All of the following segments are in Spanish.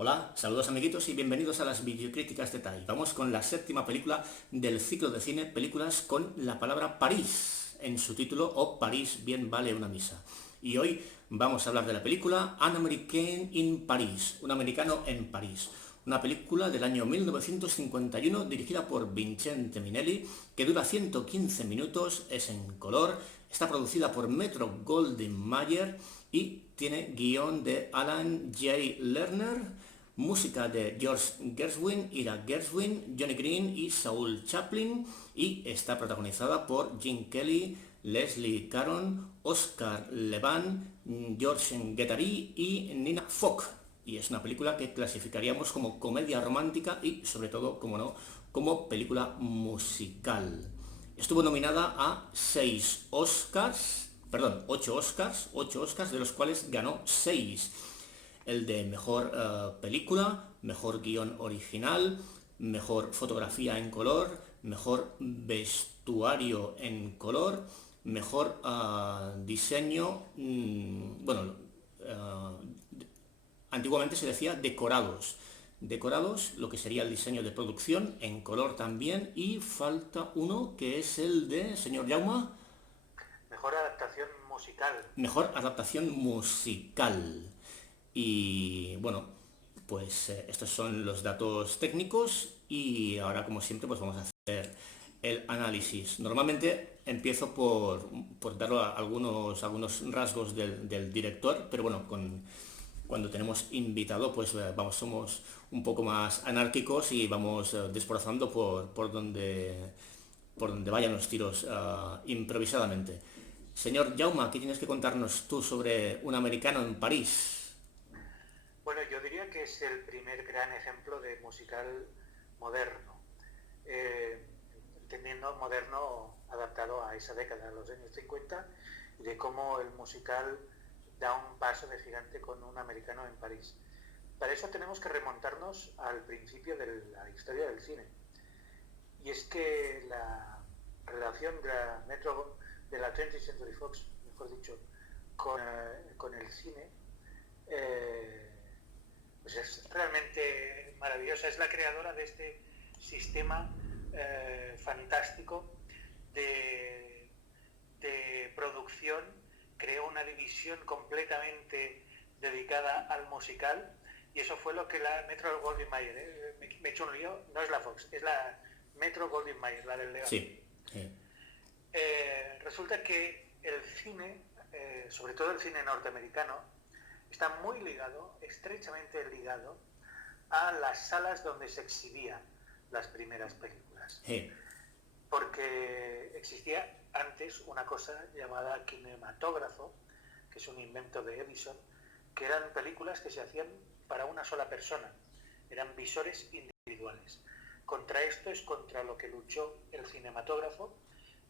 Hola, saludos amiguitos y bienvenidos a las videocríticas de TAI. Vamos con la séptima película del ciclo de cine, películas con la palabra París en su título o París bien vale una misa. Y hoy vamos a hablar de la película An American in Paris, un americano en París. Una película del año 1951 dirigida por Vincente Minelli que dura 115 minutos, es en color, está producida por Metro Goldwyn Mayer y tiene guión de Alan J. Lerner, música de George Gershwin, Ira Gershwin, Johnny Green y Saul Chaplin, y está protagonizada por Gene Kelly, Leslie Caron, Oscar Levan, George Guettari y Nina Fock. Y es una película que clasificaríamos como comedia romántica y, sobre todo, como no, como película musical. Estuvo nominada a 8 Oscars, de los cuales ganó 6. El de mejor película, mejor guión original, mejor fotografía en color, mejor vestuario en color, mejor diseño, antiguamente se decía decorados. Decorados, lo que sería el diseño de producción, en color también, y falta uno que es el de, señor Jauma, Mejor adaptación musical. mejor adaptación musical. Y bueno, pues estos son los datos técnicos y ahora como siempre pues vamos a hacer el análisis. Normalmente empiezo por dar algunos rasgos del director, pero bueno, cuando tenemos invitado pues somos un poco más anárquicos y vamos desbrozando por donde vayan los tiros improvisadamente. Señor Jauma, ¿qué tienes que contarnos tú sobre un americano en París? Bueno, yo diría que es el primer gran ejemplo de musical moderno, eh, entendiendo moderno adaptado a esa década, a los años 50, y de cómo el musical da un paso de gigante con un americano en París. Para eso tenemos que remontarnos al principio de la historia del cine. Y es que la relación de la Metro, de la 20th Century Fox, mejor dicho, con el cine, eh, pues es realmente maravillosa. Es la creadora de este sistema fantástico de, de producción. Creó una división completamente dedicada al musical y eso fue lo que la Metro Goldwyn Mayer, me he hecho un lío, no es la Fox, es la Metro Goldwyn Mayer, la del León. Sí. Resulta que el cine, sobre todo el cine norteamericano, está muy ligado, estrechamente ligado, a las salas donde se exhibían las primeras películas. Sí. Porque existía antes una cosa llamada kinematógrafo, que es un invento de Edison, que eran películas que se hacían para una sola persona, eran visores individuales. Contra esto es contra lo que luchó el cinematógrafo,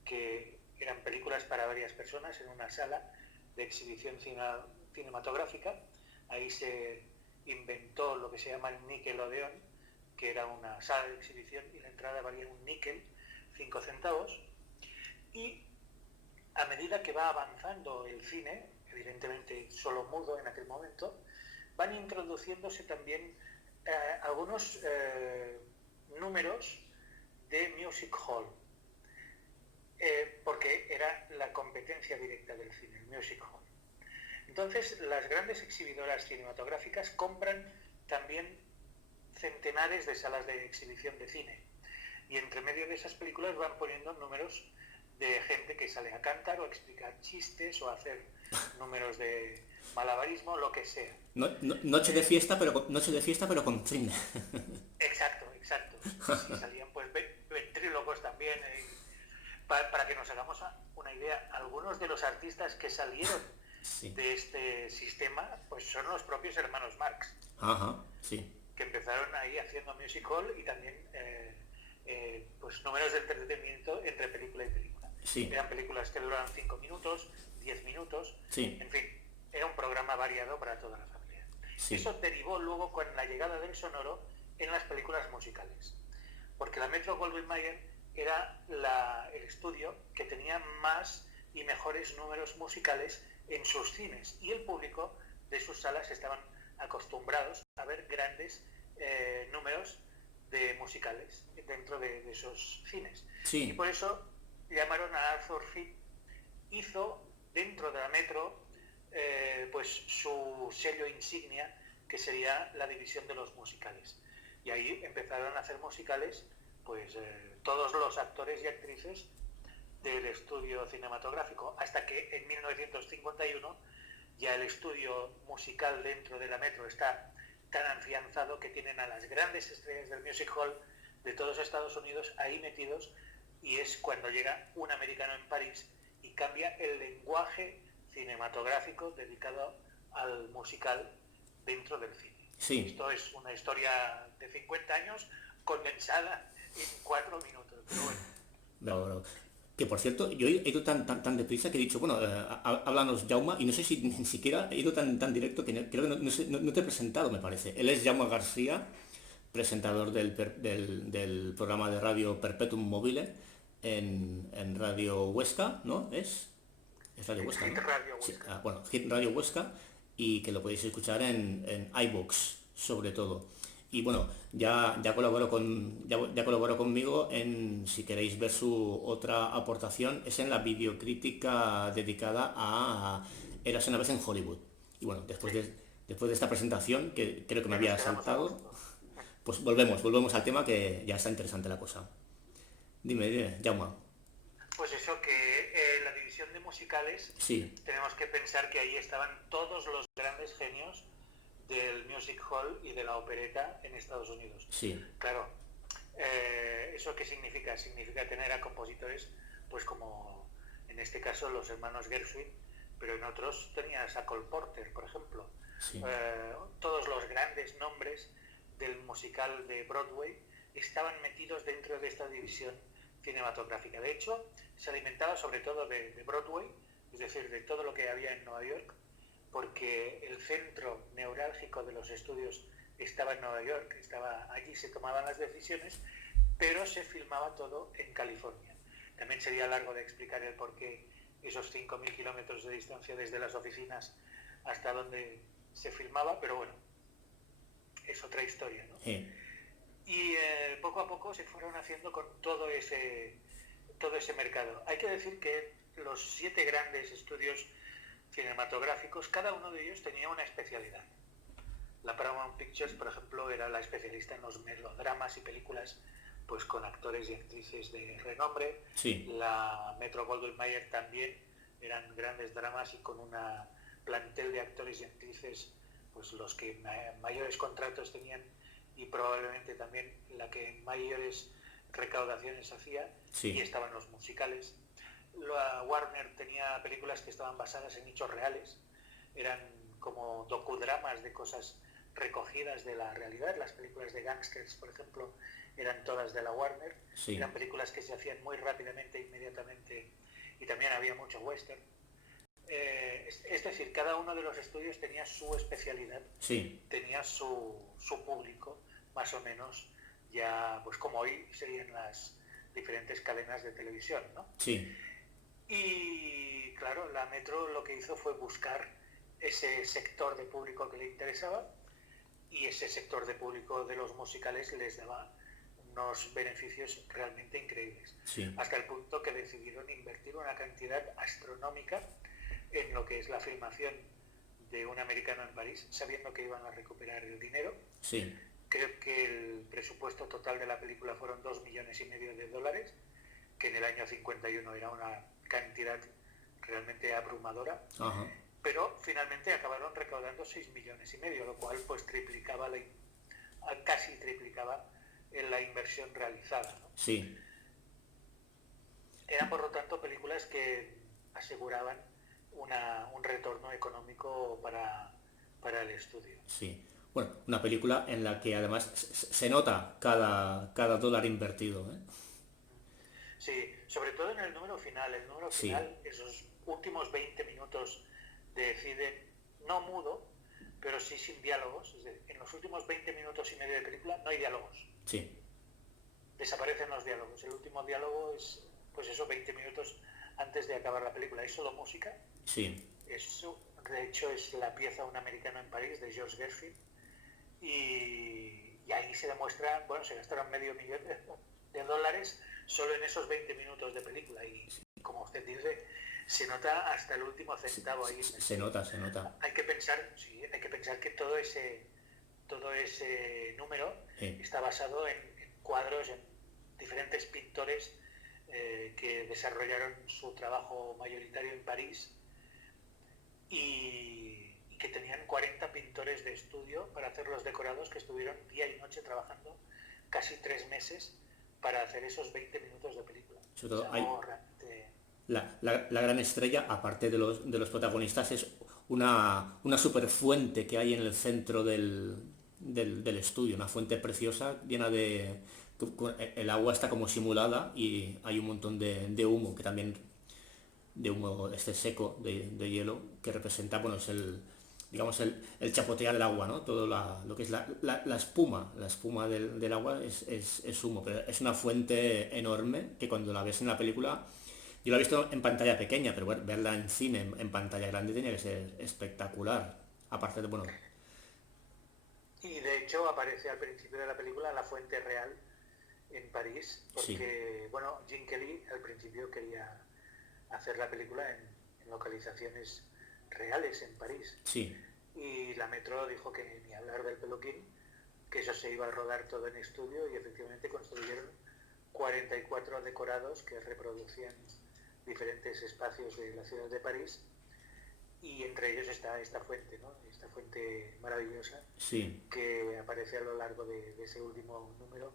que eran películas para varias personas en una sala de exhibición cinematográfica. Ahí se inventó lo que se llama el Nickelodeon, que era una sala de exhibición y la entrada valía un níquel, 5 centavos. Y a medida que va avanzando el cine, evidentemente solo mudo en aquel momento, van introduciéndose también algunos números de music hall, porque era la competencia directa del cine, el music hall. Entonces, las grandes exhibidoras cinematográficas compran también centenares de salas de exhibición de cine. Y entre medio de esas películas van poniendo números de gente que sale a cantar o a explicar chistes o a hacer números de malabarismo, lo que sea. Noche de fiesta, pero con cine. Exacto, exacto. Sí, sí, salían pues ventrílocos también. Para que nos hagamos una idea, algunos de los artistas que salieron Sí. de este sistema pues son los propios hermanos Marx, Ajá, sí. que empezaron ahí haciendo music hall y también pues números de entretenimiento entre película y película. Sí. Eran películas que duraban 5 minutos, 10 minutos, Sí. en fin, era un programa variado para toda la familia. Sí. Eso derivó luego con la llegada del sonoro en las películas musicales, porque la Metro Goldwyn Mayer era el estudio que tenía más y mejores números musicales en sus cines y el público de sus salas estaban acostumbrados a ver grandes números de musicales dentro de esos cines. Sí. Y por eso llamaron a Arthur Fleet, hizo dentro de la Metro pues su sello insignia, que sería la división de los musicales. Y ahí empezaron a hacer musicales pues todos los actores y actrices del estudio cinematográfico, hasta que en 1951 ya el estudio musical dentro de la Metro está tan afianzado que tienen a las grandes estrellas del music hall de todos Estados Unidos ahí metidos, y es cuando llega Un americano en París y cambia el lenguaje cinematográfico dedicado al musical dentro del cine. Sí. Esto es una historia de 50 años condensada en 4 minutos, pero bueno. No. Que por cierto, yo he ido tan deprisa que he dicho, bueno, háblanos Jaume, y no sé si ni siquiera he ido tan directo que creo que no te he presentado, me parece. Él es Jaume García, presentador del programa de radio Perpetuum Mobile en Radio Huesca, ¿no? Es Radio Huesca, ¿no? Hit Radio Sí, Huesca. bueno, Hit Radio Huesca, y que lo podéis escuchar en iVoox, sobre todo. Y bueno, ya colaboró conmigo en, si queréis ver su otra aportación, es en la videocrítica dedicada a Érase una vez en Hollywood. Y bueno, después de esta presentación, que creo que me había saltado, pues volvemos al tema, que ya está interesante la cosa. Dime, Jaume. Pues eso, que la división de musicales, Sí. tenemos que pensar que ahí estaban todos los grandes genios del music hall y de la opereta en Estados Unidos. Sí. Claro, ¿eso qué significa? Significa tener a compositores, pues como en este caso los hermanos Gershwin, pero en otros tenías a Cole Porter, por ejemplo. Sí. Todos los grandes nombres del musical de Broadway estaban metidos dentro de esta división cinematográfica. De hecho, se alimentaba sobre todo de Broadway, es decir, de todo lo que había en Nueva York, porque el centro neurálgico de los estudios estaba en Nueva York, allí se tomaban las decisiones, pero se filmaba todo en California. También sería largo de explicar el por qué esos 5.000 kilómetros de distancia desde las oficinas hasta donde se filmaba, pero bueno, es otra historia, ¿no? Sí. Y poco a poco se fueron haciendo con todo ese mercado. Hay que decir que los 7 grandes estudios cinematográficos, cada uno de ellos tenía una especialidad. La Paramount Pictures, por ejemplo, era la especialista en los melodramas y películas pues con actores y actrices de renombre. Sí. La Metro-Goldwyn-Mayer también eran grandes dramas y con una plantel de actores y actrices pues los que mayores contratos tenían y probablemente también la que mayores recaudaciones hacía. Sí. Y estaban los musicales. La Warner tenía películas que estaban basadas en hechos reales, eran como docudramas de cosas recogidas de la realidad. Las películas de gangsters, por ejemplo, eran todas de la Warner. Sí. Eran películas que se hacían muy rápidamente, inmediatamente, y también había mucho western. Es decir, cada uno de los estudios tenía su especialidad, Sí. tenía su público, más o menos, ya pues como hoy serían las diferentes cadenas de televisión, ¿no? Sí. Y claro, la Metro lo que hizo fue buscar ese sector de público que le interesaba, y ese sector de público de los musicales les daba unos beneficios realmente increíbles. Sí. Hasta el punto que decidieron invertir una cantidad astronómica en lo que es la filmación de Un americano en París, sabiendo que iban a recuperar el dinero. Sí. Creo que el presupuesto total de la película fueron $2,5 millones de dólares, que en el año 51 era una cantidad realmente abrumadora. Ajá. Pero finalmente acabaron recaudando $6,5 millones, lo cual pues casi triplicaba la inversión realizada, ¿no? Sí. Eran por lo tanto películas que aseguraban un retorno económico para el estudio. Sí. Bueno, una película en la que además se nota cada dólar invertido, ¿eh? Sí, sobre todo en el número final. El número Sí. final, esos últimos 20 minutos de cine, no mudo, pero sí sin diálogos. Es decir, en los últimos 20 minutos y medio de película no hay diálogos. Sí. Desaparecen los diálogos. El último diálogo es, pues eso, 20 minutos antes de acabar la película. Hay solo música. Sí. Eso, de hecho, es la pieza Un americano en París de George Gershwin. Y ahí se demuestra, bueno, se gastaron $500.000 de dólares solo en esos 20 minutos de película. Y como usted dice, se nota hasta el último centavo ahí. Se nota, se nota. Hay que pensar, sí, hay que pensar que todo ese número está basado en cuadros, en diferentes pintores que desarrollaron su trabajo mayoritario en París y que tenían 40 pintores de estudio para hacer los decorados, que estuvieron día y noche trabajando casi 3 meses para hacer esos 20 minutos de película. Sobre todo, O sea, realmente... la gran estrella, aparte de los protagonistas, es una super fuente que hay en el centro del estudio, una fuente preciosa llena de... El agua está como simulada y hay un montón de humo, que también de humo este seco de hielo, que representa, bueno, es digamos el chapotear el agua, ¿no? Todo lo que es la espuma del agua es humo, pero es una fuente enorme que cuando la ves en la película, yo la he visto en pantalla pequeña, pero bueno, verla en cine, en pantalla grande, tiene que ser espectacular. Aparte de, bueno... Y de hecho aparece al principio de la película la fuente real en París, porque, sí, bueno, Gene Kelly al principio quería hacer la película en localizaciones reales en París. Sí. Y la Metro dijo que ni hablar del peluquín, que eso se iba a rodar todo en estudio, y efectivamente construyeron 44 decorados que reproducían diferentes espacios de la ciudad de París, y entre ellos está esta fuente, ¿no? Esta fuente maravillosa, sí, que aparece a lo largo de ese último número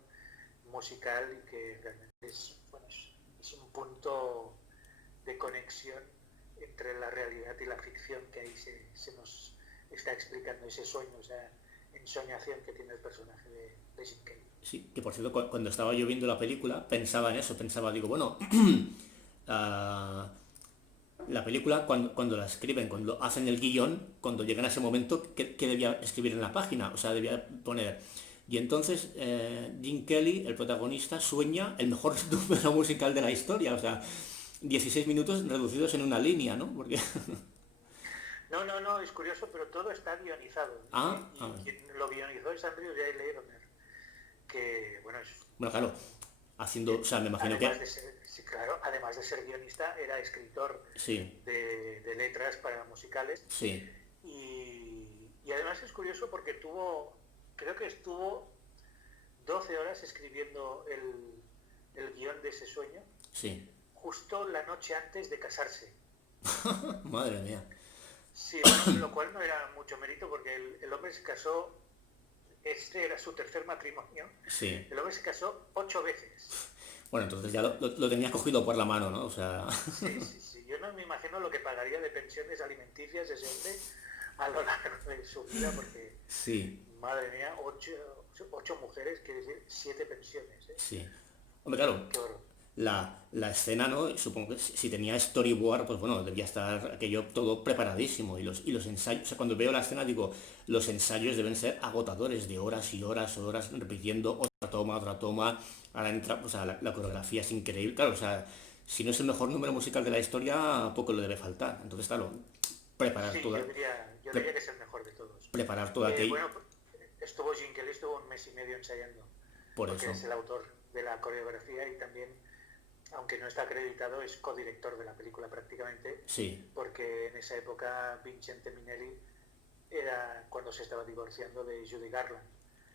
musical y que realmente es, bueno, es un punto de conexión entre la realidad y la ficción, que ahí se nos está explicando ese sueño, esa ensoñación que tiene el personaje de Jim Kelly. Sí, que por cierto, cuando estaba yo viendo la película pensaba en eso, digo, bueno, la película cuando la escriben, cuando hacen el guión, cuando llegan a ese momento, ¿qué debía escribir en la página? O sea, debía poner... Y entonces Jim Kelly, el protagonista, sueña el mejor número musical de la historia, o sea, 16 minutos reducidos en una línea, ¿no? Porque... No, es curioso, pero todo está guionizado. Y quien lo guionizó es Andrew J. Lerner, que, bueno, es... Bueno, claro, haciendo, o sea, me imagino además que... De ser, sí, claro, además de ser guionista, era escritor, sí, de letras para musicales. Sí. Y además es curioso porque creo que estuvo 12 horas escribiendo el guión de ese sueño, Sí. justo la noche antes de casarse. Madre mía. Sí, bueno, lo cual no era mucho mérito porque el hombre se casó, este era su tercer matrimonio. Sí. El hombre se casó 8 veces. Bueno, entonces ya lo tenía cogido por la mano, ¿no? O sea... Sí. Yo no me imagino lo que pagaría de pensiones alimenticias ese hombre a lo largo de su vida, porque, sí. Madre mía, 8 mujeres, quiere decir 7 pensiones, ¿eh? Sí. Hombre, claro, Qué horror. la escena, ¿no? Supongo que si tenía storyboard, pues bueno, debía estar aquello todo preparadísimo. Y los ensayos, o sea, cuando veo la escena digo, los ensayos deben ser agotadores, de horas y horas, repitiendo otra toma. Ahora entra, o sea, la coreografía es increíble. Claro, o sea, si no es el mejor número musical de la historia, poco le debe faltar. Entonces, claro, preparar Sí, toda... yo diría que es el mejor de todos. Preparar toda aquella... Bueno, Jim Kelly estuvo 1 mes y medio ensayando, Por porque eso. es el autor de la coreografía y también, aunque no está acreditado, es codirector de la película prácticamente. Sí. Porque en esa época Vincente Minnelli era cuando se estaba divorciando de Judy Garland.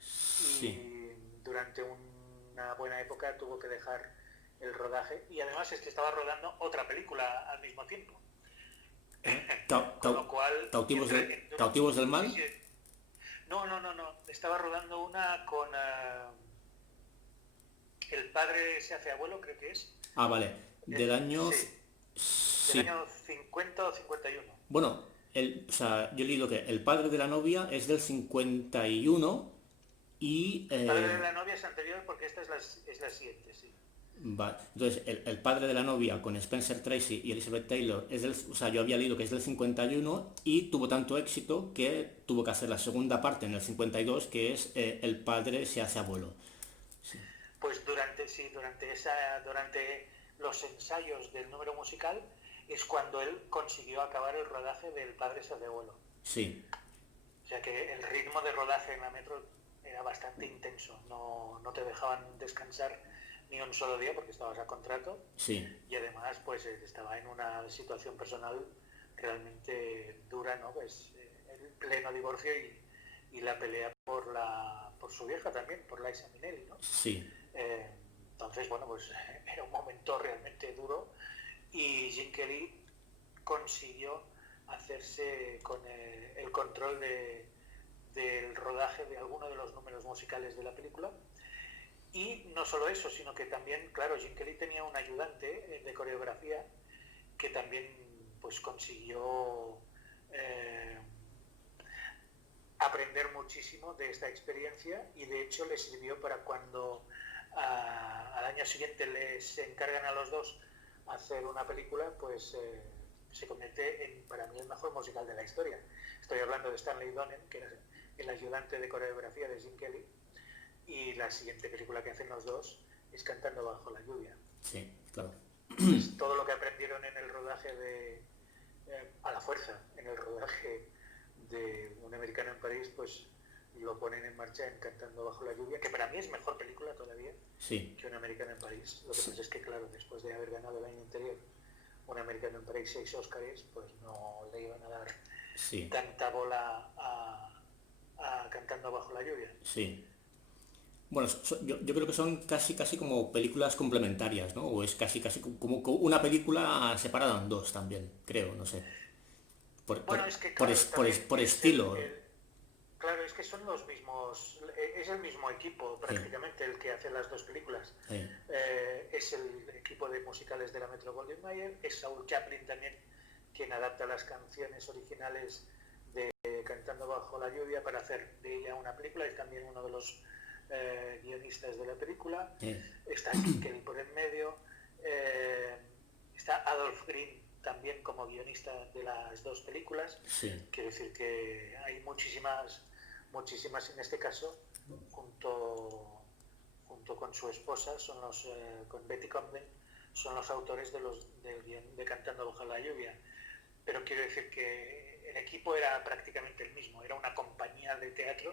Sí. Y durante una buena época tuvo que dejar el rodaje, y además es que estaba rodando otra película al mismo tiempo. Con lo cual... ¿Cautivos del mal? No. Estaba rodando una con... El padre se hace abuelo, creo que es. Ah, vale. Del año... Sí. Del año 50 o 51. Bueno, o sea, yo he leído que el padre de la novia es del 51 y... El padre de la novia es anterior porque esta es la siguiente, sí. Vale. Entonces, el padre de la novia con Spencer Tracy y Elizabeth Taylor es del... O sea, yo había leído que es del 51 y tuvo tanto éxito que tuvo que hacer la segunda parte en el 52, que es el padre se hace abuelo. Sí. Pues durante los ensayos del número musical, es cuando él consiguió acabar el rodaje del Padres de Vuelo. Sí. O sea que el ritmo de rodaje en la Metro era bastante intenso, no te dejaban descansar ni un solo día porque estabas a contrato, Sí. y además pues estaba en una situación personal realmente dura, ¿no? Pues el pleno divorcio y la pelea por su vieja también, por Liza Minnelli, ¿no? Sí. Entonces, bueno, pues era un momento realmente duro y Gene Kelly consiguió hacerse con el control del rodaje de alguno de los números musicales de la película. Y no solo eso, sino que también, claro, Gene Kelly tenía un ayudante de coreografía que también pues consiguió aprender muchísimo de esta experiencia, y de hecho le sirvió para cuando al año siguiente les encargan a los dos hacer una película, pues se convierte en, para mí, el mejor musical de la historia. Estoy hablando de Stanley Donen, que era el ayudante de coreografía de Gene Kelly, y la siguiente película que hacen los dos es Cantando bajo la lluvia. Sí, claro. Entonces, todo lo que aprendieron en el rodaje a la fuerza, en el rodaje de Un americano en París, pues lo ponen en marcha en Cantando bajo la lluvia, que para mí es mejor película todavía Sí. que Un americano en París. Lo que pasa es que, claro, después de haber ganado el año anterior Un americano en París 6 Óscares, pues no le iban a dar Sí. tanta bola a Cantando bajo la lluvia. Sí. Bueno, yo creo que son casi como películas complementarias, ¿no? O es casi como una película separada en dos también, creo, no sé. Por, Bueno, por, es que por, claro, es- por, es- también por es estilo. claro, es que son los mismos, es el mismo equipo Sí. prácticamente el que hace las dos películas. Sí. Es el equipo de musicales de la Metro Goldwyn Mayer, es Saul Chaplin también quien adapta las canciones originales de Cantando bajo la lluvia para hacer de ella una película, es también uno de los guionistas de la película. Sí. Está Jim Kelly por en medio, eh, está Adolph Green también como guionista de las dos películas. Sí. Quiero decir que hay muchísimas en este caso, junto con su esposa, son con Betty Comden, son los autores del guión de Cantando bajo la lluvia. Pero quiero decir que el equipo era prácticamente el mismo, era una compañía de teatro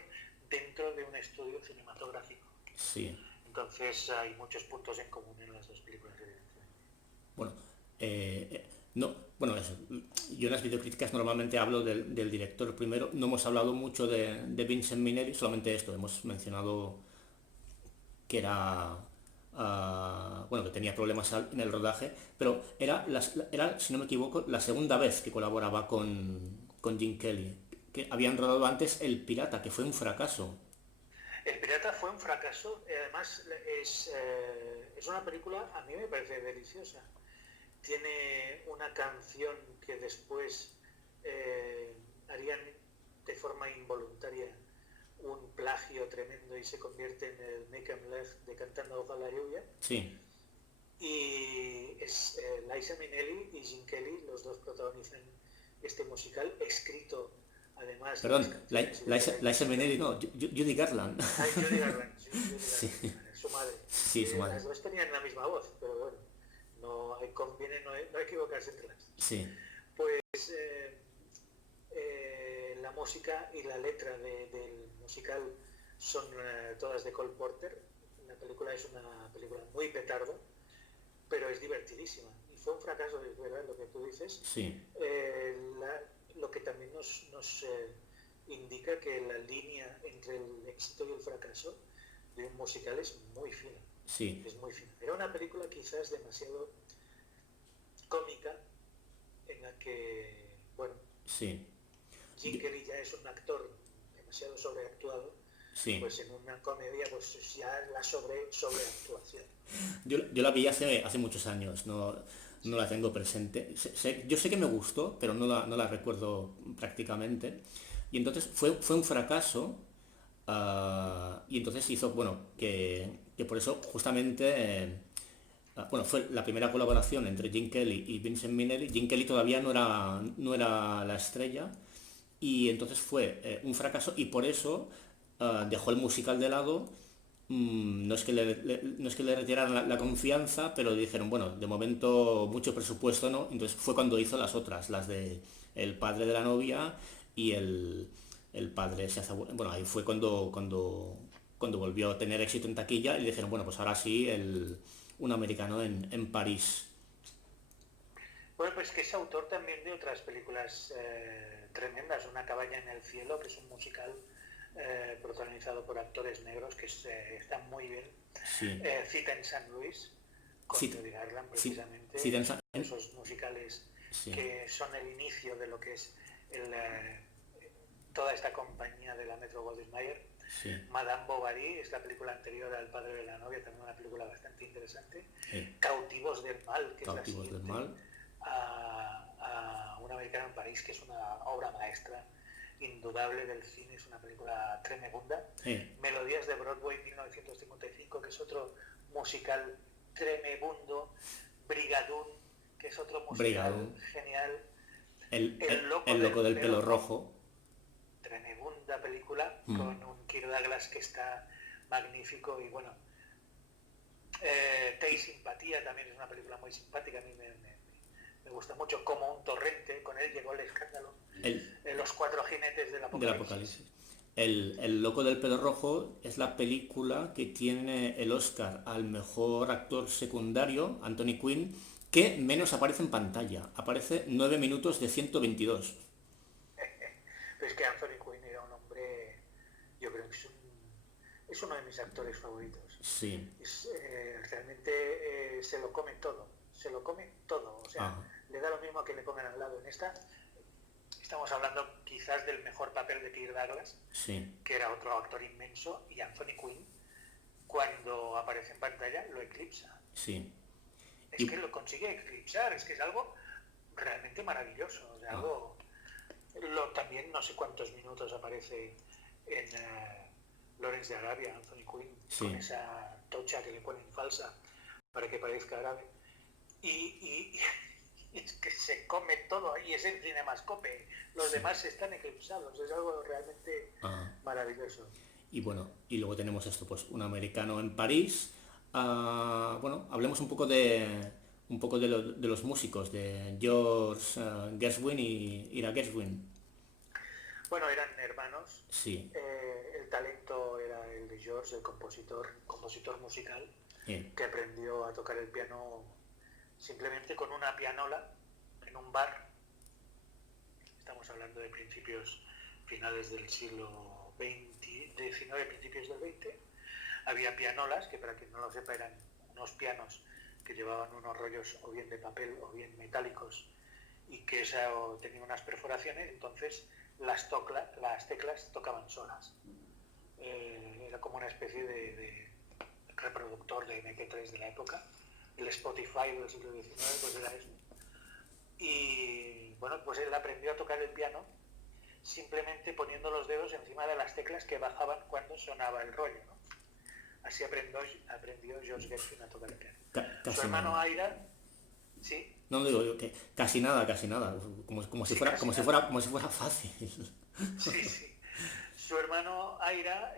dentro de un estudio cinematográfico. Sí. Entonces hay muchos puntos en común en las dos películas, evidentemente. Bueno, no, bueno, eso. Yo en las videocríticas normalmente hablo del director primero. No hemos hablado mucho de Vincent Minnelli, solamente esto. Hemos mencionado que era, bueno, que tenía problemas en el rodaje, pero era, si no me equivoco, la segunda vez que colaboraba con Jim Kelly, que habían rodado antes El Pirata, que fue un fracaso. El Pirata fue un fracaso, además es una película, a mí me parece deliciosa. Tiene una canción que después harían de forma involuntaria un plagio tremendo y se convierte en el Make 'em Laugh de Cantando bajo la lluvia. Sí. Y es Liza Minnelli y Gene Kelly, los dos protagonizan este musical, escrito además de Perdón, las canciones y de la Liza Minnelli, no, Judy Garland. Judy Garland, Judy Sí, Garland, su madre. sí, su madre. Las dos tenían la misma voz, pero bueno, conviene no equivocarse entre las. Sí. Pues la música y la letra del musical son todas de Cole Porter. La película es una película muy petardo, pero es divertidísima. Y fue un fracaso, es verdad, lo que tú dices. Sí. Lo que también nos indica que la línea entre el éxito y el fracaso de un musical es muy fina. Sí. Es muy fina. Era una película quizás demasiado cómica, en la que, bueno, Sí. Jim Kelly ya es un actor demasiado sobreactuado, Sí. pues en una comedia pues ya la sobreactuación. Yo la vi hace muchos años, no la tengo presente. Yo sé que me gustó, pero no la recuerdo prácticamente. Y entonces fue un fracaso, y entonces hizo, bueno, que por eso justamente, bueno, fue la primera colaboración entre Jim Kelly y Vincent Minnelli. Jim Kelly todavía no era la estrella, y entonces fue un fracaso, y por eso dejó el musical de lado no es que le retiraran la confianza, pero dijeron, bueno, de momento mucho presupuesto, ¿no? Entonces fue cuando hizo las otras, las de el padre de la novia y el padre se hace bueno, ahí fue cuando volvió a tener éxito en taquilla y le dijeron, bueno, pues ahora sí, un americano en París. Bueno, pues que es autor también de otras películas tremendas. Una cabaña en el cielo, que es un musical protagonizado por actores negros que está muy bien. Sí, Cita en San Luis, con sí, Judy Garland, sí, precisamente, sí, esos musicales sí, que son el inicio de lo que es el, toda esta compañía de la Metro Goldwyn Mayer. sí, Madame Bovary es la película anterior al padre de la novia, también una película bastante interesante. sí. Cautivos del mal, que es la Cautivos del siguiente, mal. a Un americano en París, que es una obra maestra indudable del cine, es una película tremenda. Eh, Melodías de Broadway 1955, que es otro musical tremebundo. Brigadoon, que es otro musical Brigadón. genial. El, El el, loco el del loco del pelo pelo rojo, rojo. tremenda película, Mm, con un Kirk Douglas que está magnífico. Y bueno, Tay Simpatía también es una película muy simpática, a mí me gusta mucho. Como un torrente, con él llegó el escándalo. el, Los cuatro jinetes del del apocalipsis. apocalipsis. El loco del pelo rojo es la película que tiene el Oscar al mejor actor secundario, Anthony Quinn, que menos aparece en pantalla. Aparece 9 minutos de 122. Pero es que Anthony Quinn era un hombre, yo creo que es uno de mis actores favoritos. Sí. Realmente se lo come todo, se lo come todo. O sea, Ajá. le da lo mismo a que le pongan al lado. En esta estamos hablando quizás del mejor papel de Kirk Douglas, Sí. que era otro actor inmenso, y Anthony Quinn, cuando aparece en pantalla, lo eclipsa. Sí. Es que Y, lo consigue eclipsar, es que es algo realmente maravilloso. O sea, ah, también no sé cuántos minutos aparece en Lawrence de Arabia, Anthony Quinn, con sí. esa tocha que le ponen falsa para que parezca árabe. Y es que se come todo y es el cinemascope. Los Sí. demás están eclipsados. Es algo realmente Ah. maravilloso. Y bueno, y luego tenemos esto, pues un americano en París. Bueno, hablemos un poco de los músicos, de George Gershwin y Ira Gershwin. Bueno, eran hermanos. Sí, El talento era el de George, el compositor musical, eh, que aprendió a tocar el piano simplemente con una pianola en un bar. Estamos hablando de principios finales del siglo XIX, principios del XX. Había pianolas, que para quien no lo sepa eran unos pianos que llevaban unos rollos o bien de papel o bien metálicos y que tenían unas perforaciones. Entonces las teclas tocaban solas. Era como una especie de reproductor de MP3 de la época. El Spotify del siglo XIX pues era eso. Y bueno, pues él aprendió a tocar el piano simplemente poniendo los dedos encima de las teclas que bajaban cuando sonaba el rollo, ¿no? Así aprendió George Gershwin a tocar el piano. Su casi hermano nada. Aira, sí, No digo yo que casi nada, casi nada. Como si sí, fuera, casi como si nada. fuera, como si fuera fácil. Sí, sí. Su hermano Aira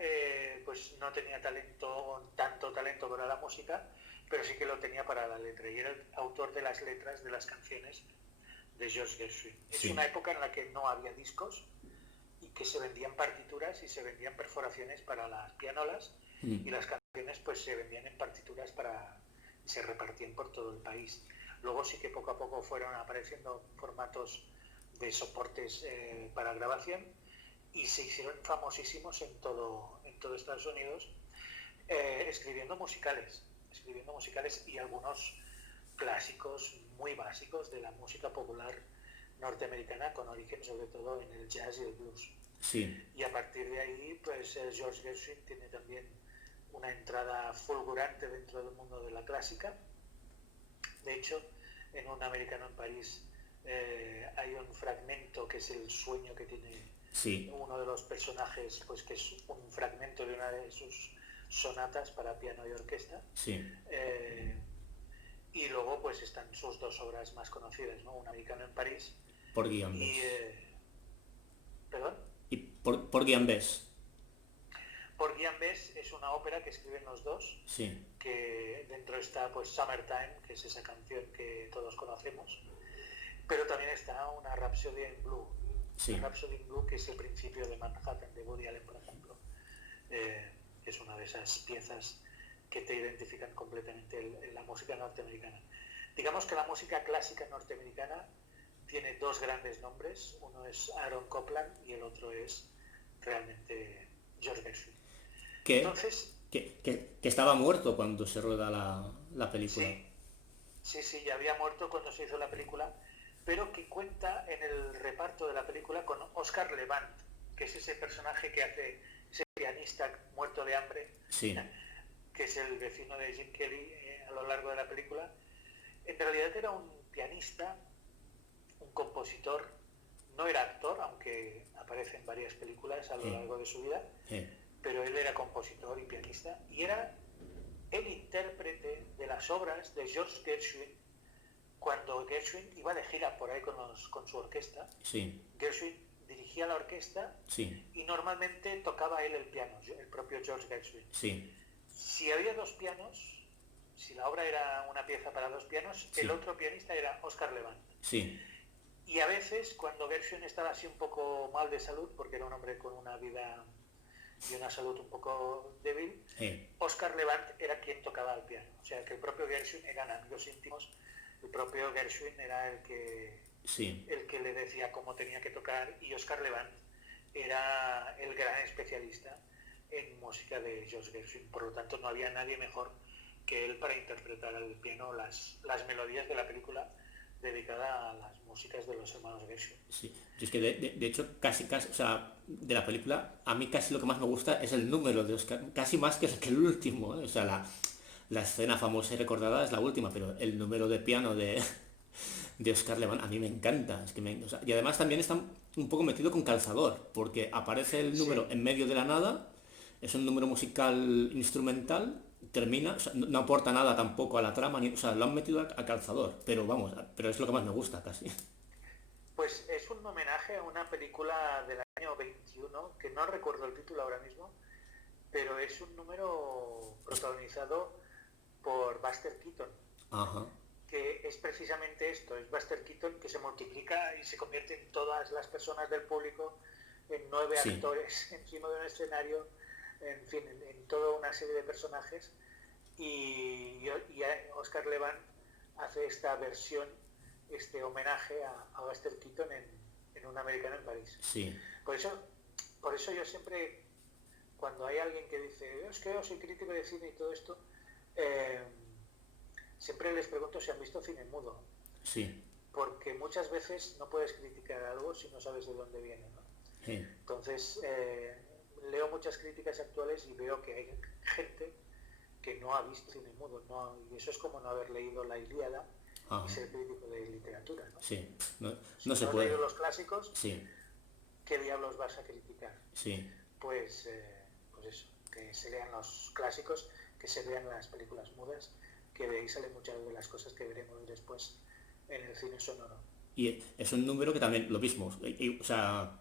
pues no tenía tanto talento para la música, pero sí que lo tenía para la letra y era el autor de las letras de las canciones de George Gershwin. Es una Sí. época en la que no había discos y que se vendían partituras y se vendían perforaciones para las pianolas y Mm, las canciones pues se vendían en partituras y se repartían por todo el país. Luego sí que poco a poco fueron apareciendo formatos de soportes para grabación y se hicieron famosísimos en todo Estados Unidos escribiendo musicales y algunos clásicos muy básicos de la música popular norteamericana con origen sobre todo en el jazz y el blues. sí. Y a partir de ahí, pues George Gershwin tiene también una entrada fulgurante dentro del mundo de la clásica. De hecho, en Un americano en París hay un fragmento que es el sueño que tiene Sí. uno de los personajes, pues que es un fragmento de una de sus sonatas para piano y orquesta. Sí. Eh, y luego pues están sus dos obras más conocidas, ¿no? Un americano en París Por y... Guiambes. ¿Perdón? Y por Guiambes. Porgy and Bess es una ópera que escriben los dos, Sí, que dentro está pues Summertime, que es esa canción que todos conocemos, pero también está una Rhapsody in Blue. Una sí. Rhapsody in Blue, que es el principio de Manhattan, de Woody Allen, por ejemplo, que es una de esas piezas que te identifican completamente en la música norteamericana. Digamos que la música clásica norteamericana tiene dos grandes nombres, uno es Aaron Copland y el otro es realmente George Gershwin. Que, Entonces, que estaba muerto cuando se rueda la película. sí, sí, sí, ya había muerto cuando se hizo la película, pero que cuenta en el reparto de la película con Oscar Levant, que es ese personaje que hace ese pianista muerto de hambre, Sí, que es el vecino de Jim Kelly a lo largo de la película. En realidad era un pianista, un compositor, no era actor, aunque aparece en varias películas a lo eh, largo de su vida, eh, pero él era compositor y pianista y era el intérprete de las obras de George Gershwin cuando Gershwin iba de gira por ahí con su orquesta. sí, Gershwin dirigía la orquesta sí, y normalmente tocaba él el piano, el propio George Gershwin. sí, Si había dos pianos, si la obra era una pieza para dos pianos, el sí, otro pianista era Oscar Levant. sí, Y a veces, cuando Gershwin estaba así un poco mal de salud, porque era un hombre con una vida y una salud un poco débil, eh, Oscar Levant era quien tocaba el piano. O sea, que el propio Gershwin eran amigos íntimos, el propio Gershwin era sí. el que le decía cómo tenía que tocar y Oscar Levant era el gran especialista en música de George Gershwin. Por lo tanto, no había nadie mejor que él para interpretar al piano las melodías de la película dedicada a las músicas de los hermanos Gershwin. Sí, yo es que de hecho casi, o sea, de la película, a mí casi lo que más me gusta es el número de Oscar, casi más que el último, ¿eh? O sea, la escena famosa y recordada es la última, pero el número de piano de Oscar Levant a mí me encanta, es que o sea, y además también está un poco metido con calzador, porque aparece el Sí, número en medio de la nada, es un número musical instrumental, termina, o sea, no aporta nada tampoco a la trama, o sea, lo han metido a calzador, pero vamos, pero es lo que más me gusta casi. pues es un homenaje a una película del año 21, que no recuerdo el título ahora mismo, pero es un número protagonizado por Buster Keaton, Ajá, que es precisamente esto, es Buster Keaton que se multiplica y se convierte en todas las personas del público, en 9 sí. actores encima de un escenario, en fin, en toda una serie de personajes, y Oscar Levant hace esta versión, este homenaje a Buster Keaton en Un americano en París. Sí, Por eso, por eso yo siempre, cuando hay alguien que dice, es que yo soy crítico de cine y todo esto, eh, siempre les pregunto si han visto cine mudo, sí, porque muchas veces no puedes criticar algo si no sabes de dónde viene, ¿no? Entonces, leo muchas críticas actuales y veo que hay gente que no ha visto cine mudo, no, y eso es como no haber leído la Ilíada y ajá, ser crítico de literatura, ¿no? sí, no, Si no se no has puede, leído los clásicos, sí, ¿qué diablos vas a criticar? sí, Pues eso, que se lean los clásicos, que se vean las películas mudas, que de ahí salen muchas de las cosas que veremos después en el cine sonoro. y es un número que también, lo mismo, o sea,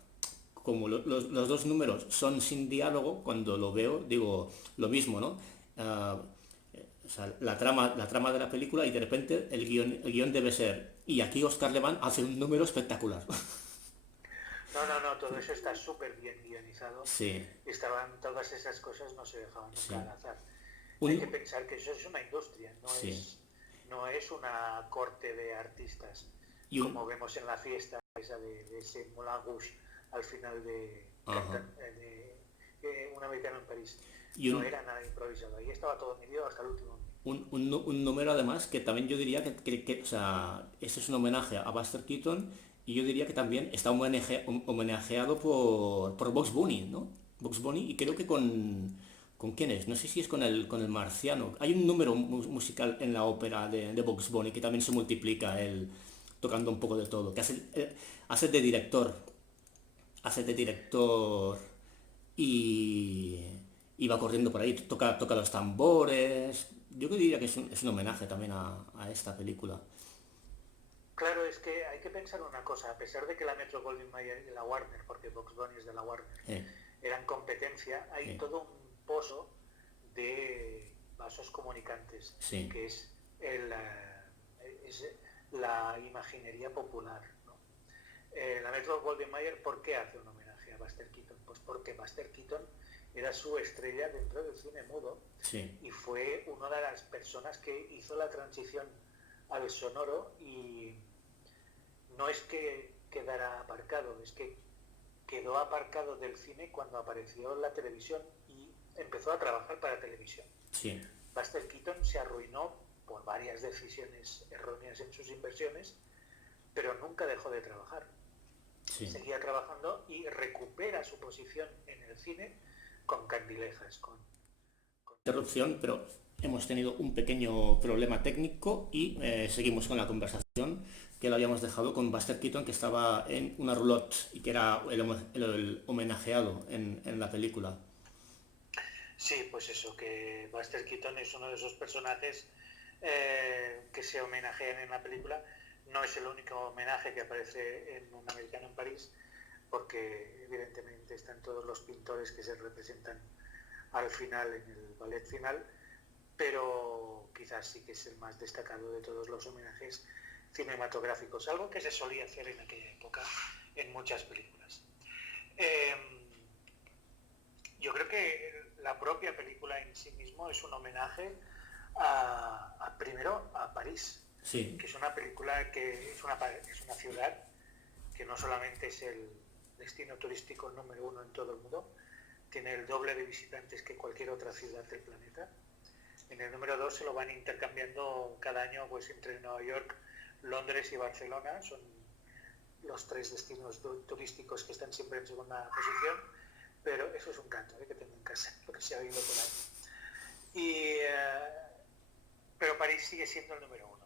como los dos números son sin diálogo, cuando lo veo, digo lo mismo, ¿no? Ah, o sea, la trama de la película y de repente el guión debe ser, y aquí Oscar Levant hace un número espectacular. No, no, no, todo eso está súper bien guionizado. Sí, Estaban todas esas cosas, no se dejaban nunca al sí. azar. Hay que Un, pensar que eso es una industria, sí. no es una corte de artistas, Y como un, vemos en la fiesta esa de ese Moulin Rouge al final de, ajá. Un americano en París. Y No un, era nada improvisado, ahí estaba todo medido hasta el último. un número además que también yo diría o sea, ese es un homenaje a Buster Keaton y yo diría que también está homenajeado por Bugs Bunny, ¿no? Bugs Bunny y creo que ¿con quién es? No sé si es con el marciano. Hay un número musical en la ópera de Bugs Bunny que también se multiplica él tocando un poco de todo, que hace de director, hace de director y, y va corriendo por ahí, toca los tambores. Yo diría que es un homenaje también a esta película. Claro, es que hay que pensar una cosa, a pesar de que la Metro Goldwyn Mayer y la Warner, porque Bugs Bunny es de la Warner, Eh, eran competencia, hay eh, todo pozo de vasos comunicantes, Sí, que es la imaginería popular, ¿no? La Metro Goldwyn Mayer, ¿por qué hace un homenaje a Buster Keaton? Pues porque Buster Keaton era su estrella dentro del cine mudo sí, y fue una de las personas que hizo la transición al sonoro, y no es que quedara aparcado, es que quedó aparcado del cine cuando apareció la televisión y empezó a trabajar para televisión. sí, Buster Keaton se arruinó por varias decisiones erróneas en sus inversiones, pero nunca dejó de trabajar. sí. Seguía trabajando y recupera su posición en el cine con Candilejas, con Interrupción, pero hemos tenido un pequeño problema técnico y seguimos con la conversación que lo habíamos dejado con Buster Keaton, que estaba en una roulotte y que era el homenajeado en la película. Sí, pues eso, que Buster Keaton es uno de esos personajes que se homenajean en la película. No es el único homenaje que aparece en Un americano en París, porque evidentemente están todos los pintores que se representan al final, en el ballet final, pero quizás sí que es el más destacado de todos los homenajes cinematográficos, algo que se solía hacer en aquella época en muchas películas. Eh, yo creo que la propia película en sí mismo es un homenaje primero a París, Sí, que es una película que es una ciudad que no solamente es el destino turístico número uno en todo el mundo, tiene el doble de visitantes que cualquier otra ciudad del planeta. En el número 2 se lo van intercambiando cada año, pues entre Nueva York, Londres y Barcelona. Son los tres destinos turísticos que están siempre en segunda posición, pero eso es un canto que tengo en casa, lo que se ha oído por ahí. Pero París sigue siendo el número uno.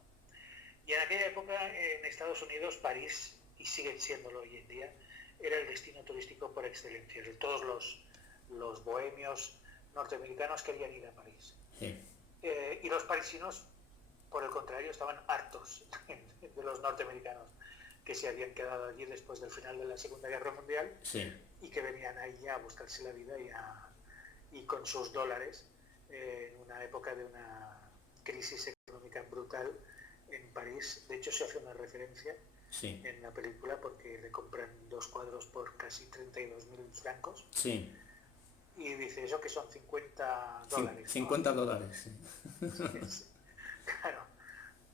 Y en aquella época en Estados Unidos, París, y sigue siéndolo hoy en día, era el destino turístico por excelencia. Todos los bohemios norteamericanos querían ir a París. sí, Y los parisinos, por el contrario, estaban hartos de los norteamericanos que se habían quedado allí después del final de la Segunda Guerra Mundial sí, y que venían ahí a buscarse la vida y con sus dólares, en una época de una crisis económica brutal en París. De hecho, se hace una referencia sí, en la película porque le compran 2 cuadros por casi 32.000 francos sí. y dice eso que son 50 dólares, ¿no? $50, sí. Sí, claro.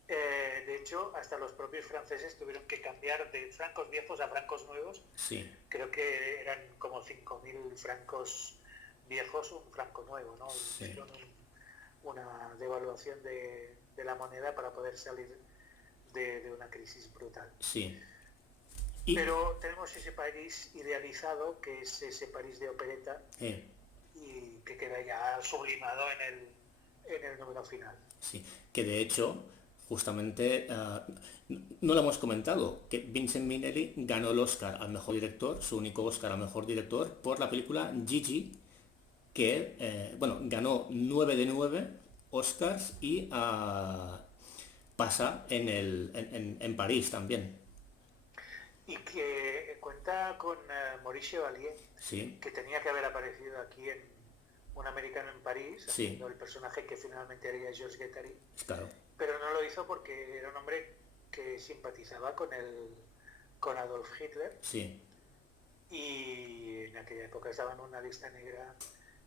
De hecho, hasta los propios franceses tuvieron que cambiar de francos viejos a francos nuevos. Sí, Creo que eran como 5.000 francos viejos, un franco nuevo, ¿no? sí, Hicieron una devaluación de la moneda para poder salir de una crisis brutal. sí. Y Pero tenemos ese París idealizado, que es ese París de opereta, eh, y que queda ya sublimado en el número final. sí, que de hecho, justamente, no lo hemos comentado, que Vincent Minnelli ganó el Oscar al mejor director, su único Oscar al mejor director, por la película Gigi, que, bueno, ganó 9 de 9 Oscars y pasa en París también. Y que cuenta con Maurice Chevalier, Sí, que tenía que haber aparecido aquí en Un americano en París, sí, haciendo el personaje que finalmente haría George Guattari, claro, pero no lo hizo porque era un hombre que simpatizaba con Adolf Hitler, sí, y en aquella época estaba en una lista negra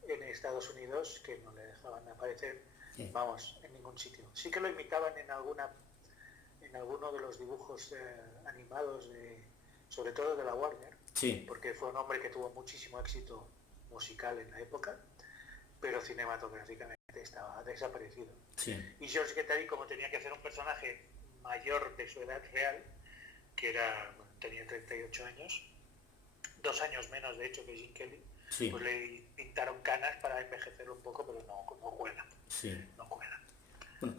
en Estados Unidos que no le dejaban aparecer, sí, vamos, en ningún sitio. Sí que lo imitaban en alguno de los dibujos animados, sobre todo de la Warner, sí, porque fue un hombre que tuvo muchísimo éxito musical en la época, pero cinematográficamente estaba desaparecido. sí, Y George Guattari, como tenía que hacer un personaje mayor de su edad real, que era, bueno, tenía 38 años, 2 años menos de hecho que Jim Kelly, pues sí, le pintaron canas para envejecerlo un poco, pero no cuela, sí. no cuela. Bueno,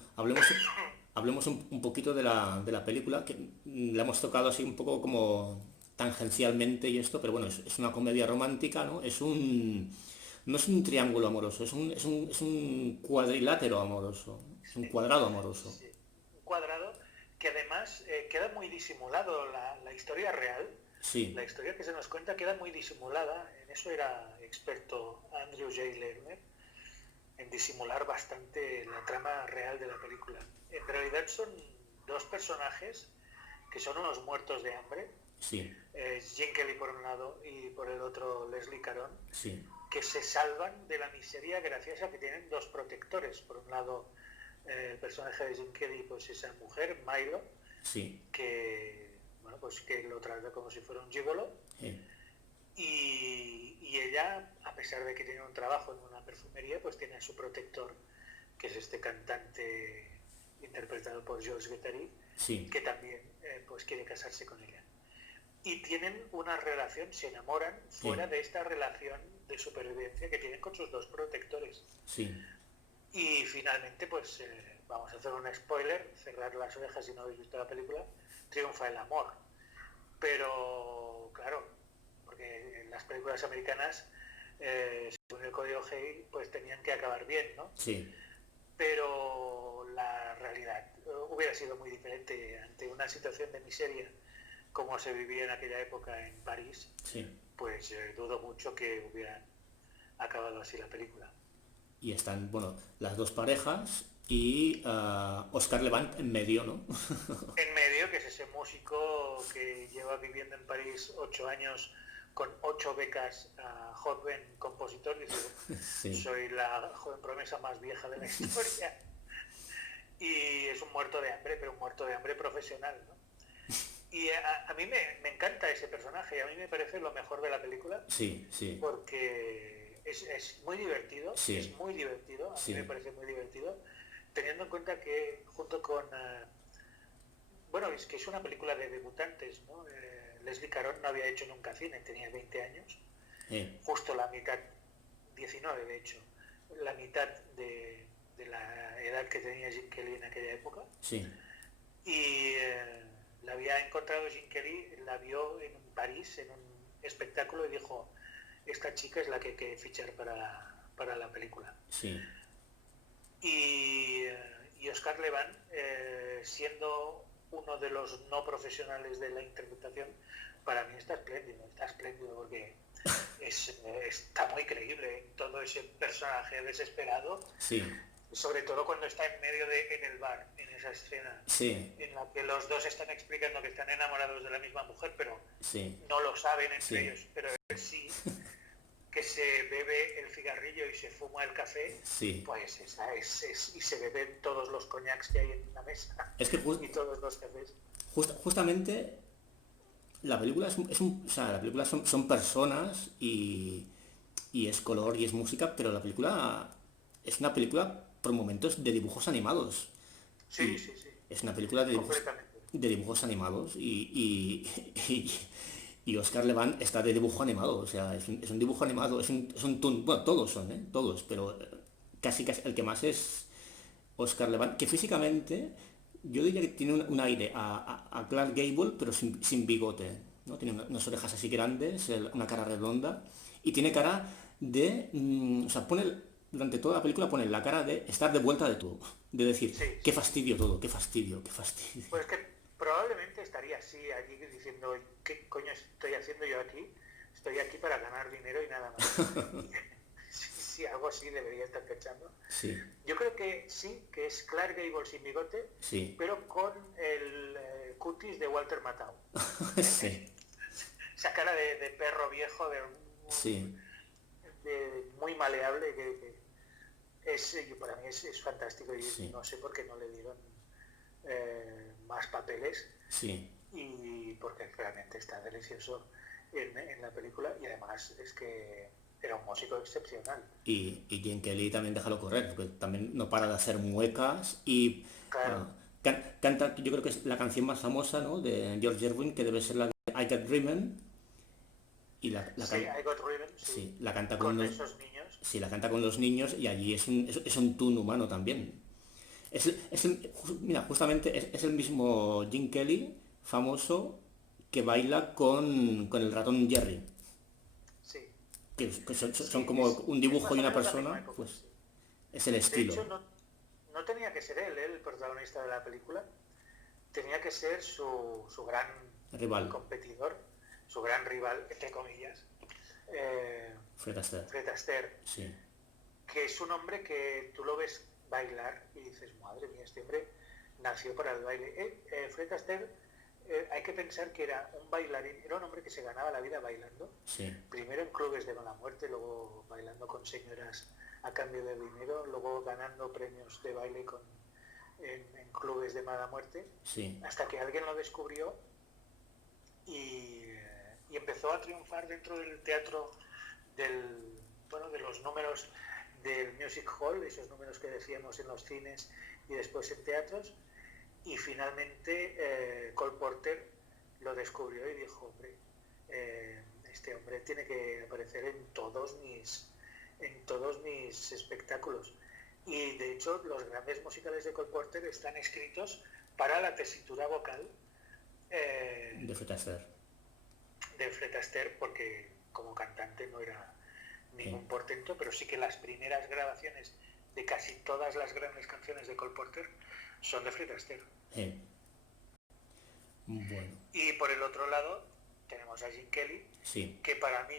hablemos un poquito de la película, que la hemos tocado así un poco como tangencialmente y esto, pero bueno, es una comedia romántica, ¿no? No es un triángulo amoroso, es un cuadrilátero amoroso, es un Sí, cuadrado amoroso. sí. Un cuadrado que además queda muy disimulado la historia real. Sí, La historia que se nos cuenta queda muy disimulada, en eso era experto Andrew J. Lerner, en disimular bastante la trama real de la película. En realidad son dos personajes que son unos muertos de hambre, Sí, Gene Kelly por un lado y por el otro Leslie Caron, sí, que se salvan de la miseria gracias a que tienen dos protectores. Por un lado, el personaje de Gene Kelly, pues esa mujer, Milo, sí, que, bueno, pues que lo trata como si fuera un gigolo, eh, y ella, a pesar de que tiene un trabajo en una perfumería, pues tiene a su protector, que es este cantante interpretado por George Guettari, sí, que también pues quiere casarse con ella. Y tienen una relación, se enamoran fuera de esta relación de supervivencia que tienen con sus dos protectores. sí, Y finalmente, pues vamos a hacer un spoiler, cerrar las orejas si no habéis visto la película, triunfa el amor. Pero claro, porque en las películas americanas, según el código Hays, pues tenían que acabar bien, ¿no? sí, Pero la realidad hubiera sido muy diferente ante una situación de miseria como se vivía en aquella época en París, sí. pues dudo mucho que hubiera acabado así la película. Y están, bueno, las dos parejas y Oscar Levant en medio, ¿no? En medio, que es ese músico que lleva viviendo en París 8 años con 8 becas a joven compositor, dice, Sí, soy la joven promesa más vieja de la historia. Y es un muerto de hambre, pero un muerto de hambre profesional, ¿no? Y a mí me encanta ese personaje, y a mí me parece lo mejor de la película, sí, sí, porque es sí, muy divertido, a mí me sí, parece muy divertido, teniendo en cuenta que junto con... bueno, es que es una película de debutantes, ¿no? Leslie Caron no había hecho nunca cine, tenía 20 años, justo la mitad, 19 de hecho, la mitad de la edad que tenía Jim Kelly en aquella época. sí, Y la había encontrado Jim Kelly, la vio en París en un espectáculo y dijo, esta chica es la que hay que fichar para la película. sí, Y Oscar Levant, siendo uno de los no profesionales de la interpretación, para mí está espléndido porque está muy creíble todo ese personaje desesperado, sí, sobre todo cuando está en el bar, en esa escena sí, en la que los dos están explicando que están enamorados de la misma mujer, pero sí, no lo saben entre sí, ellos, pero él sí, que se bebe el cigarrillo y se fuma el café, sí. pues y se beben todos los coñacs que hay en la mesa Es que y todos los cafés. justamente la película o sea, la película son personas y es color y es música, pero la película es una película por momentos de dibujos animados. Sí, Y sí, sí, es una película completamente. de dibujos animados y Oscar Levant está de dibujo animado, o sea, es un dibujo animado, es un toon, bueno, todos son, ¿eh? Todos, pero casi el que más es Oscar Levant, que físicamente yo diría que tiene un aire a Clark Gable, pero sin bigote, ¿no? Tiene unas orejas así grandes, una cara redonda y tiene cara de, o sea, durante toda la película pone la cara de estar de vuelta de todo, de decir, Sí, qué sí, sí. fastidio todo, qué fastidio, qué fastidio. Pues que probablemente estaría así allí diciendo, ¿qué coño estoy haciendo yo aquí? Estoy aquí para ganar dinero y nada más. Y, sí, algo así debería estar pensando. Sí, Yo creo que sí, que es Clark Gable sin bigote, sí, pero con el cutis de Walter Matthau. ¿Eh? sí, Esa cara de perro viejo, sí, muy maleable, para mí es fantástico y sí, no sé por qué no le dieron más papeles sí. y porque realmente está delicioso en la película y además es que era un músico excepcional. Y Gene Kelly también déjalo correr, porque también no para de hacer muecas y Claro, canta, yo creo que es la canción más famosa, ¿no? De George Gerwin, que debe ser la de I Got Dreamin', y sí, I Got Ribbon, sí, sí, la canta con con los, esos niños. sí, la canta con los niños y allí es un toon humano también. Mira, justamente es el mismo Gene Kelly, famoso, que baila con el ratón Jerry, Sí, que son sí, como un es dibujo más y o una menos la misma persona, época, pues sí. es el De hecho, estilo. no tenía que ser él el protagonista de la película, tenía que ser su gran Rival, competidor, su gran rival, entre comillas, eh, Fred Astaire. Fred Astaire, Sí, que es un hombre que tú lo ves bailar y dices, madre mía, este hombre nació para el baile. Fred Astaire, hay que pensar que era un bailarín, era un hombre que se ganaba la vida bailando, Sí, primero en clubes de mala muerte, luego bailando con señoras a cambio de dinero, luego ganando premios de baile en clubes de mala muerte, sí, hasta que alguien lo descubrió y empezó a triunfar dentro del teatro de los números del Music Hall, esos números que decíamos en los cines y después en teatros, y finalmente Cole Porter lo descubrió y dijo, hombre, este hombre tiene que aparecer en todos mis espectáculos. Y de hecho los grandes musicales de Cole Porter están escritos para la tesitura vocal de Fred Astaire. de Fred Astaire, porque como cantante no era ningún portento, pero sí que las primeras grabaciones de casi todas las grandes canciones de Cole Porter son de Fred Astaire. Bueno, Y por el otro lado tenemos a Gene Kelly, sí, que para mí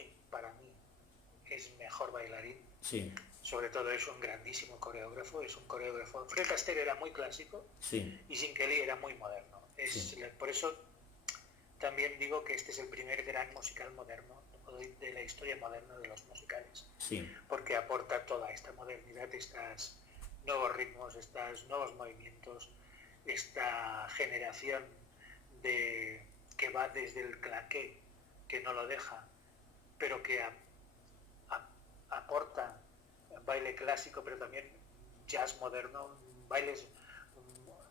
es mejor bailarín. sí, Sobre todo es un grandísimo coreógrafo, es un coreógrafo. Fred Astaire era muy clásico sí, y Gene Kelly era muy moderno. sí, Por eso también digo que este es el primer gran musical moderno de la historia moderna de los musicales, sí, porque aporta toda esta modernidad, estos nuevos ritmos, estos nuevos movimientos, esta generación que va desde el claqué, que no lo deja, pero que aporta baile clásico, pero también jazz moderno, bailes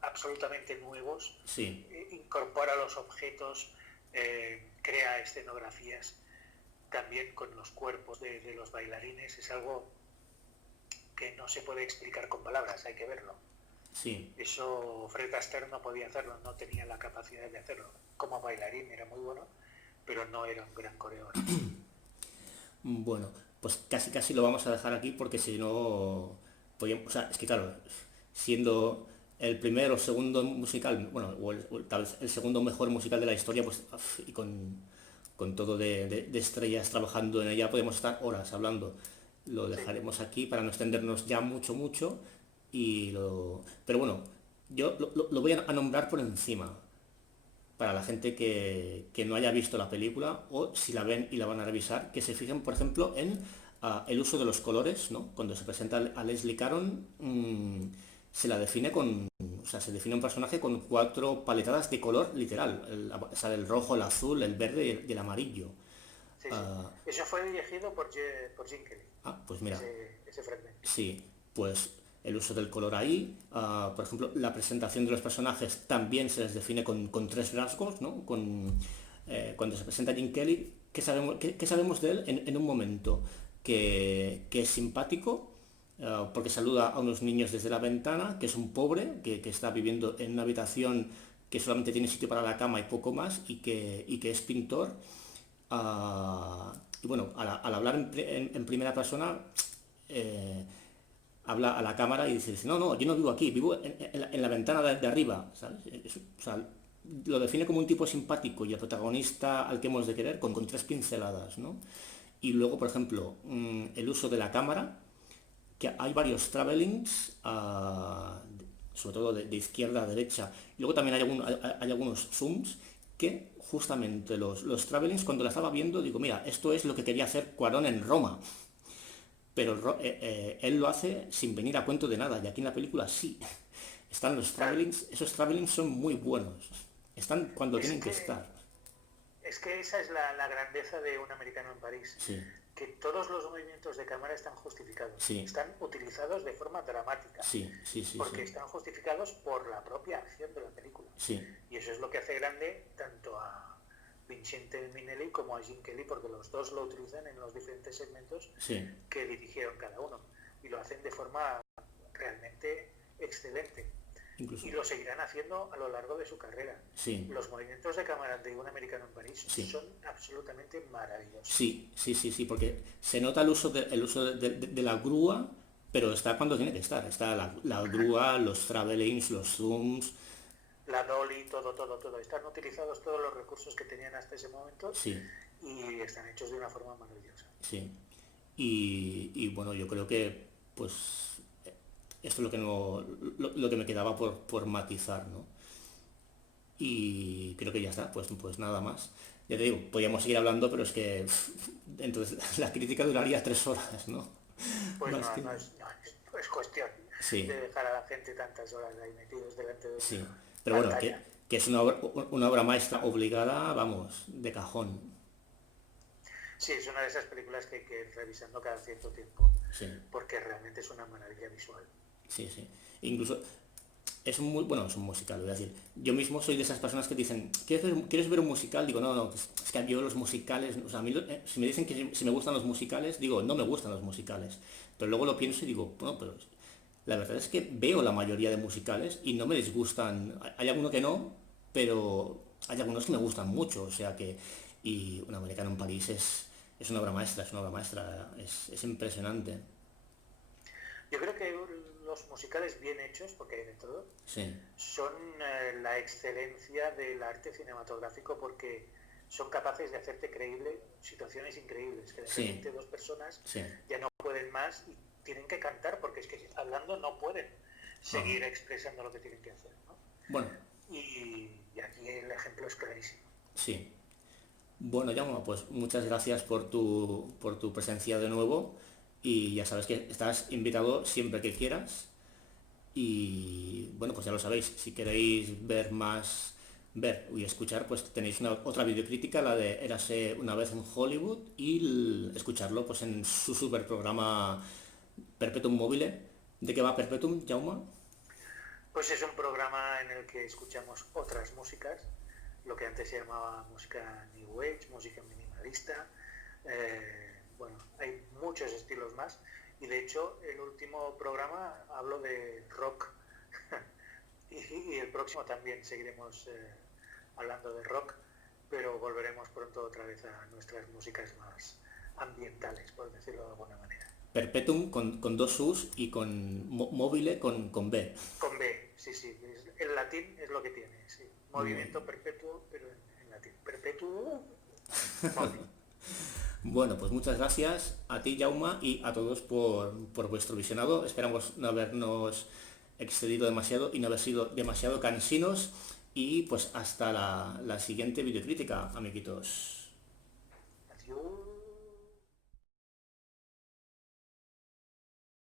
absolutamente nuevos, sí. incorpora los objetos, crea escenografías también con los cuerpos de los bailarines. Es algo que no se puede explicar con palabras, hay que verlo. Sí. Eso Fred Astaire no podía hacerlo, no tenía la capacidad de hacerlo. Como bailarín era muy bueno, pero no era un gran coreógrafo. Bueno, pues casi lo vamos a dejar aquí porque si no, podíamos, o sea, es que claro, siendo el primero o segundo musical, bueno, tal vez el segundo mejor musical de la historia, pues y con todo de estrellas trabajando en ella, podemos estar horas hablando. Lo Sí. dejaremos aquí para no extendernos ya mucho pero bueno, yo lo voy a nombrar por encima para la gente que no haya visto la película o si la ven y la van a revisar, que se fijen, por ejemplo, en el uso de los colores, ¿no? Cuando se presenta a Leslie Caron, se la define o sea, se define un personaje con 4 paletadas de color literal, o sea, el rojo, el azul, el verde y el amarillo. Sí, sí. Ah, Eso fue dirigido por Gene Kelly, pues mira, ese fragmento. sí, pues el uso del color ahí, por ejemplo, la presentación de los personajes también se les define con 3 rasgos, ¿no? Cuando se presenta Jim Kelly, ¿qué sabemos de él en un momento? Que es simpático, porque saluda a unos niños desde la ventana, que es un pobre, que está viviendo en una habitación que solamente tiene sitio para la cama y poco más, y que es pintor. Y bueno, al hablar en primera persona, eh, habla a la cámara y dice, no, yo no vivo aquí, vivo en la ventana de arriba, ¿sabes? O sea, lo define como un tipo simpático y el protagonista al que hemos de querer con 3 pinceladas, ¿no? Y luego, por ejemplo, el uso de la cámara, que hay varios travelings, sobre todo de izquierda a derecha, y luego también hay algunos zooms que justamente los travelings, cuando la estaba viendo, digo, mira, esto es lo que quería hacer Cuarón en Roma, pero él lo hace sin venir a cuento de nada, y aquí en la película sí. Están los Claro. travelings, esos travelings son muy buenos, están cuando Es tienen que que, estar. es que esa es la grandeza de Un americano en París, Sí, que todos los movimientos de cámara están justificados, sí, están utilizados de forma dramática, sí, porque están justificados por la propia acción de la película. sí, Y eso es lo que hace grande tanto a Vincente Minnelli como a Gene Kelly, porque los dos lo utilizan en los diferentes segmentos sí, que dirigieron cada uno. Y lo hacen de forma realmente excelente. incluso, Y lo seguirán haciendo a lo largo de su carrera. sí, Los movimientos de cámara de Un americano en París sí. son absolutamente maravillosos. Sí, porque se nota el uso de la grúa, pero está cuando tiene que estar. Está la grúa, los travelings, los zooms. La dolly, todo. Están utilizados todos los recursos que tenían hasta ese momento Sí, y están hechos de una forma maravillosa. sí. Y bueno, yo creo que pues esto es lo que no, lo que me quedaba por matizar, ¿no? Y creo que ya está, pues nada más. Ya te digo, podríamos seguir hablando, pero es que entonces la crítica duraría 3 horas, ¿no? Pues Más no, que... no es cuestión de Sí, dejar a la gente tantas horas ahí metidos delante de una sí. Pero bueno, pantalla. que es una obra maestra obligada, vamos, de cajón. Sí, es una de esas películas que hay que ir revisando cada cierto tiempo, Sí, porque realmente es una maravilla visual. sí, sí. Incluso bueno, es un musical, voy a decir. Yo mismo soy de esas personas que dicen, ¿quieres ver un musical? Digo, no, no, es que yo los musicales, o sea, a mí, si me dicen que si me gustan los musicales, digo, no me gustan los musicales. Pero luego lo pienso y digo, bueno, pero la verdad es que veo la mayoría de musicales y no me disgustan. Hay alguno que no, pero hay algunos que me gustan mucho, o sea que, y Un americano en París es una obra maestra, es una obra maestra, es impresionante. Yo creo que los musicales bien hechos, porque hay de todo, Sí, son la excelencia del arte cinematográfico porque son capaces de hacerte creíble situaciones increíbles, que de sí, repente dos personas sí. ya no pueden más y tienen que cantar porque es que hablando no pueden Ajá. seguir expresando lo que tienen que hacer, ¿no? Bueno, Y aquí el ejemplo es clarísimo. sí. Bueno, Jaume, pues muchas gracias por tu presencia de nuevo y ya sabes que estás invitado siempre que quieras y bueno, pues ya lo sabéis, si queréis ver y escuchar, pues tenéis otra videocrítica, la de Érase una vez en Hollywood y escucharlo pues en su super programa Perpetuum Mobile. ¿De qué va Perpetuum, Jaume? Pues es un programa en el que escuchamos otras músicas, lo que antes se llamaba música New Age, música minimalista. Bueno, hay muchos estilos más y de hecho el último programa hablo de rock y el próximo también seguiremos hablando de rock, pero volveremos pronto otra vez a nuestras músicas más ambientales, por decirlo de alguna manera. Perpetuum con dos U's y con Mobile con B. Con B, sí, sí. El latín es lo que tiene, sí. Muy Movimiento perpetuo, pero en latín. Perpetuo móvil. Bueno, pues muchas gracias a ti, Jauma, y a todos por vuestro visionado. Esperamos no habernos excedido demasiado y no haber sido demasiado cansinos. Y pues hasta la siguiente videocrítica, amiguitos. Adiós.